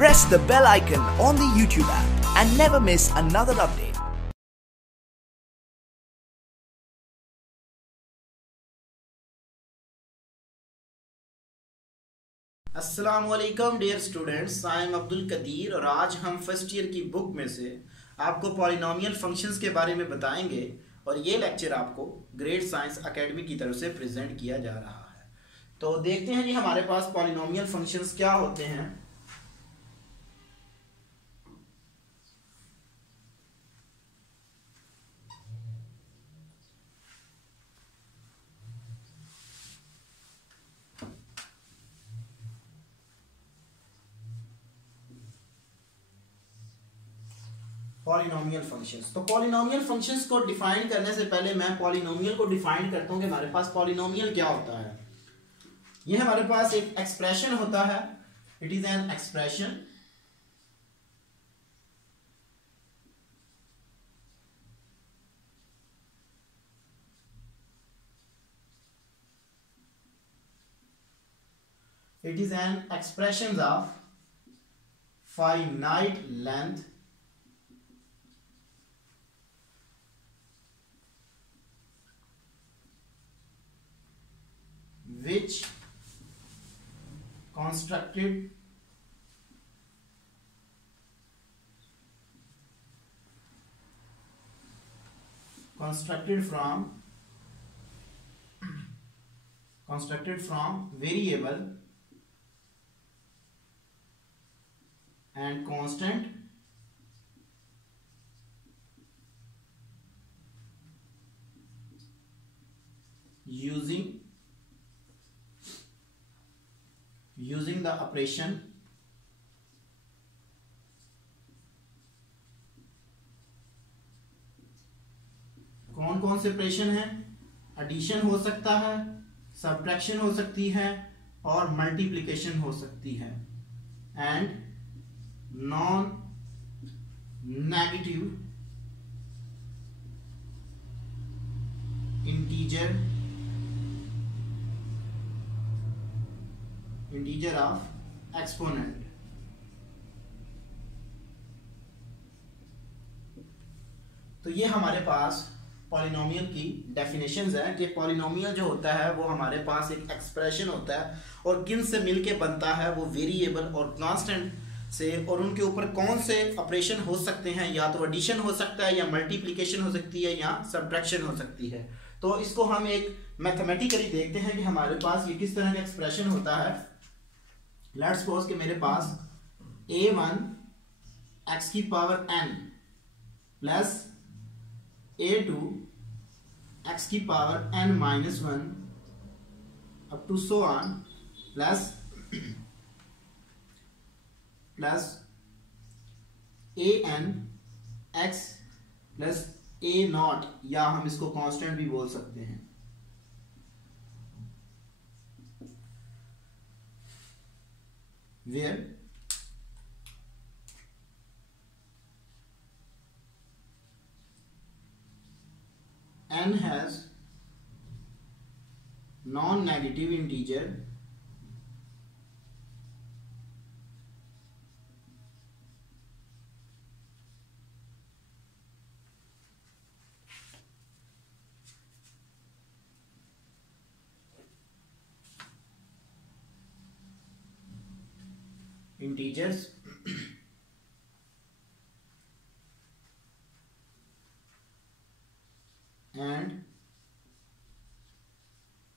Press the bell icon on the YouTube app and never miss another update. अस्सलामुअलैकुम dear students, I am Abdul Kadir और आज हम first year की book में से आपको पॉलिनोमियल फंक्शंस के बारे में बताएंगे और ये लेक्चर आपको ग्रेट साइंस एकेडमी की तरफ से प्रेजेंट किया जा रहा है। तो देखते हैं जी हमारे पास पॉलिनोमियल फंक्शंस क्या होते हैं। पॉलिनोमियल फंक्शंस, तो पॉलिनोमियल फंक्शंस को डिफाइन करने से पहले मैं पॉलिनोमियल को डिफाइन करता हूं कि हमारे पास पॉलिनोमियल क्या होता है। ये हमारे पास एक एक्सप्रेशन होता है, it is an expression it is an expression of finite length which constructed from variable and constant using the operation कौन कौन से ऑपरेशन हैं? एडिशन हो सकता है, सब्ट्रैक्शन हो सकती है और मल्टीप्लिकेशन हो सकती है, and non negative integer of exponent. तो ये हमारे पास पॉलिनोमियल की डेफिनेशंस है कि पॉलिनोमियल जो होता है वो हमारे पास एक एक्सप्रेशन होता है और किन से मिलके बनता है, वो वेरिएबल और कांस्टेंट से, और उनके ऊपर कौन से ऑपरेशन हो सकते हैं, या तो एडिशन हो सकता है या मल्टीप्लिकेशन हो सकती है या सब्ट्रैक्शन हो सकती है। तो इसको हम एक मैथमेटिकली देखते हैं कि हमारे पास ये किस तरह का एक्सप्रेशन होता है। लेट्स सपोज कि मेरे पास a1 x की power n plus a2 x की power n minus 1 up to so on plus an x plus a naught, या हम इसको कांस्टेंट भी बोल सकते हैं। where n has non-negative integer integers and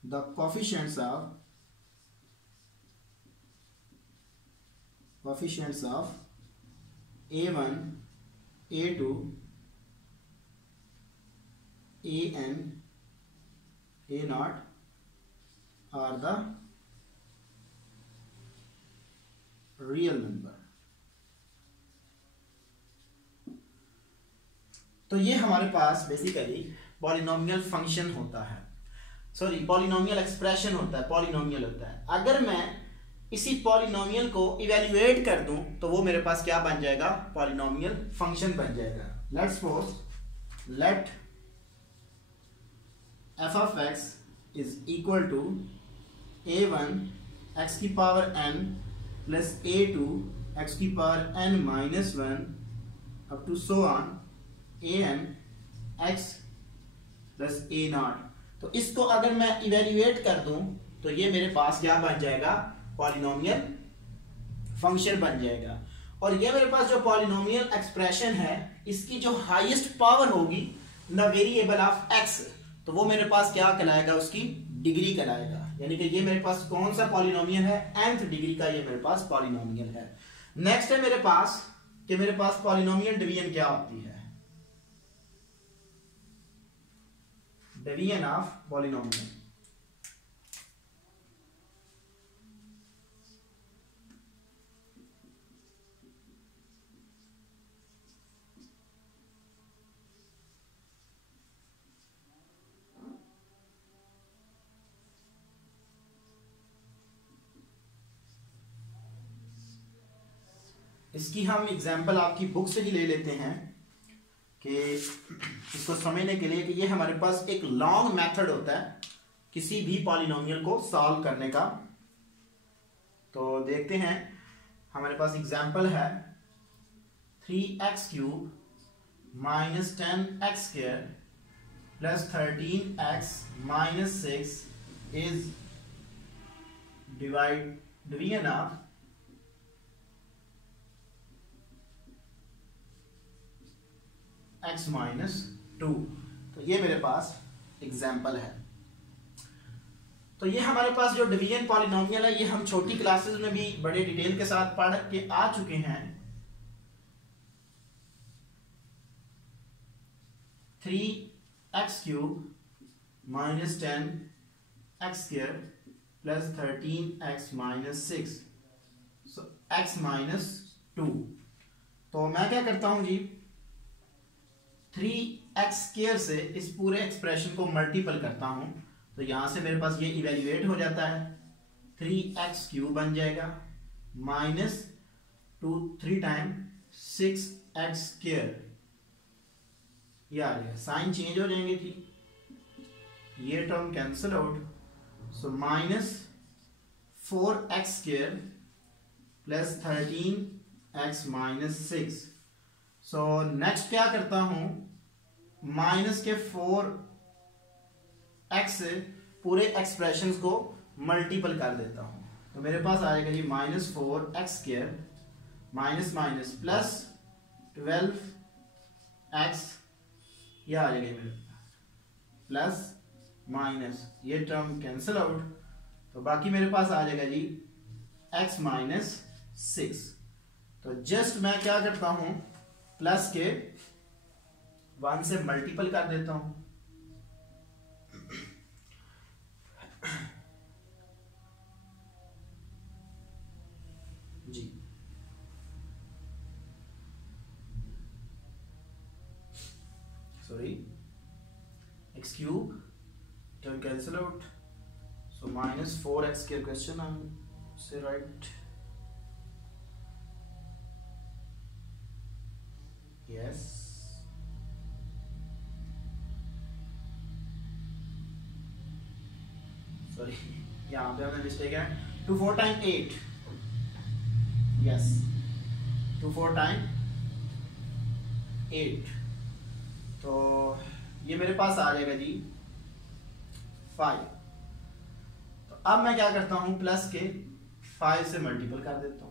the coefficients of a1 a2 an a naught are the real number. तो ये हमारे पास बेसिकली पॉलिनोमियल फंक्शन होता है, सॉरी पॉलिनोमियल एक्सप्रेशन होता है, पॉलिनोमियल होता है। अगर मैं इसी पॉलिनोमियल को इवेल्युएट कर दूं तो वो मेरे पास क्या बन जाएगा? पॉलिनोमियल फंक्शन बन जाएगा। लेट्स सपोज लेट f of x is equal to a1 x की power n plus a2 x की power n minus 1 up to so on an x plus a naught. तो इसको अगर मैं इवेल्युएट कर दूं तो ये मेरे पास क्या बन जाएगा, पॉलिनोमियल फंक्शन बन जाएगा। और ये मेरे पास जो पॉलिनोमियल एक्सप्रेशन है इसकी जो हाईएस्ट पावर होगी द वेरिएबल ऑफ x, तो वो मेरे पास क्या कहलाएगा, उसकी डिग्री कहलाएगा। यानी कि ये मेरे पास कौन सा पॉलिनोमियल है, nth डिग्री का ये मेरे पास पॉलिनोमियल है। नेक्स्ट है मेरे पास कि मेरे पास पॉलिनोमियल डिवीजन क्या होती है, डिवीजन ऑफ पॉलिनोमियल। इसकी हम एग्जांपल आपकी बुक से ही ले लेते हैं कि इसको समझने के लिए कि ये हमारे पास एक लॉन्ग मेथड होता है किसी भी पॉलिनोमियल को सॉल्व करने का। तो देखते हैं, हमारे पास एग्जांपल है 3x cube minus 10x square plus 13x minus 6 is division of x minus 2। तो ये मेरे पास एग्जाम्पल है। तो ये हमारे पास जो डिवीजन पॉलिनोमियल है ये हम छोटी क्लासेस में भी बड़े डिटेल के साथ पढ़ के आ चुके हैं। 3x cube minus 10x square plus 13x minus 6 सो x माइनस 2। तो मैं क्या करता हूं जी, 3x स्क्वायर से इस पूरे एक्सप्रेशन को मल्टीपल करता हूं, तो यहां से मेरे पास ये इवेल्युएट हो जाता है, 3x क्यूब बन जाएगा माइनस 3 टाइम 6x स्क्वायर, ये आ जाएगा, साइन चेंज हो जाएंगे जी, ये term cancel out, so minus 4x square plus 13x minus 6। So next क्या करता हूं, माइनस के 4x से पूरे एक्सप्रेशंस को मल्टीपल कर देता हूं, तो मेरे पास आ जाएगा जी minus 4x square minus minus plus 12x, ये आ जाएगा मेरे पास प्लस माइनस, ये टर्म कैंसिल आउट, तो बाकी मेरे पास आ जाएगा जी x माइनस 6। तो जस्ट मैं क्या करता हूं, प्लस के 1 से मल्टीपल कर देता हूं, जी sorry x cube term cancel out, so minus 4x के क्वेश्चन हम से राइट, yes सॉरी यहाँ पे हमें मिस्टेक है, 2 4 टाइम 8, यस 2 4 टाइम 8, तो ये मेरे पास आ जाएगा जी 5। तो अब मैं क्या करता हूं, प्लस के 5 से मल्टीपल कर देता हूं,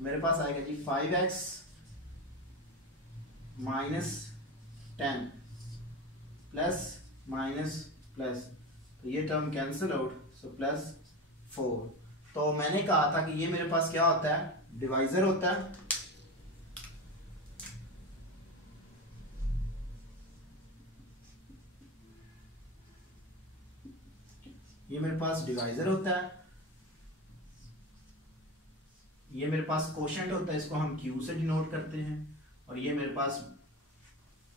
मेरे पास आएगा जी 5x minus 10 plus minus plus, तो ये term cancel out, so plus 4। तो मैंने कहा था कि ये मेरे पास क्या होता है, डिवाइजर होता है। ये मेरे पास डिवाइजर होता है, ये मेरे पास कोशेंट होता है, इसको हम Q से डिनोट करते हैं, और ये मेरे पास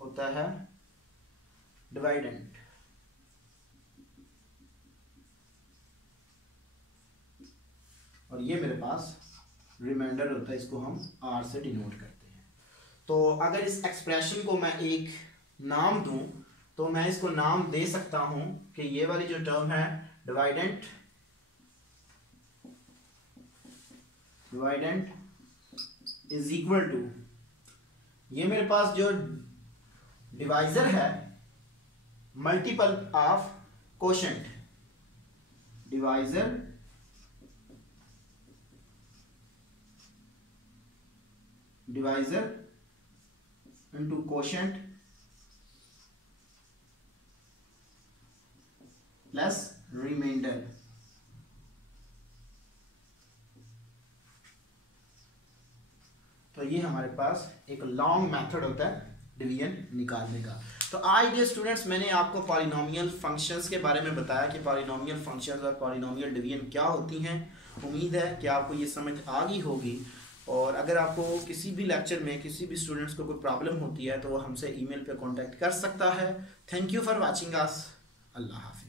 होता है डिवाइडेंट। और ये मेरे पास रिमाइंडर होता है, इसको हम R से डिनोट करते हैं। तो अगर इस एक्सप्रेशन को मैं एक नाम दूं तो मैं इसको नाम दे सकता हूं कि ये वाली जो टर्म है dividend dividend is equal to, ये मेरे पास जो डिवाइजर है multiple of quotient, divisor into quotient plus remainder. तो ये हमारे पास एक लॉन्ग मेथड होता है डिवीजन निकालने का। तो आज डियर स्टूडेंट्स, मैंने आपको पॉलिनोमियल फंक्शंस के बारे में बताया कि पॉलिनोमियल फंक्शंस और पॉलिनोमियल डिवीजन क्या होती हैं। उम्मीद है कि आपको ये समझ आ गई होगी, और अगर आपको किसी भी लेक्चर में किसी भी स्टूडेंट्स को कोई प्रॉब्लम होती है तो वो हमसे ईमेल पे कांटेक्ट कर सकता है। Thank you for watching us. अल्लाह हाफ़िज़।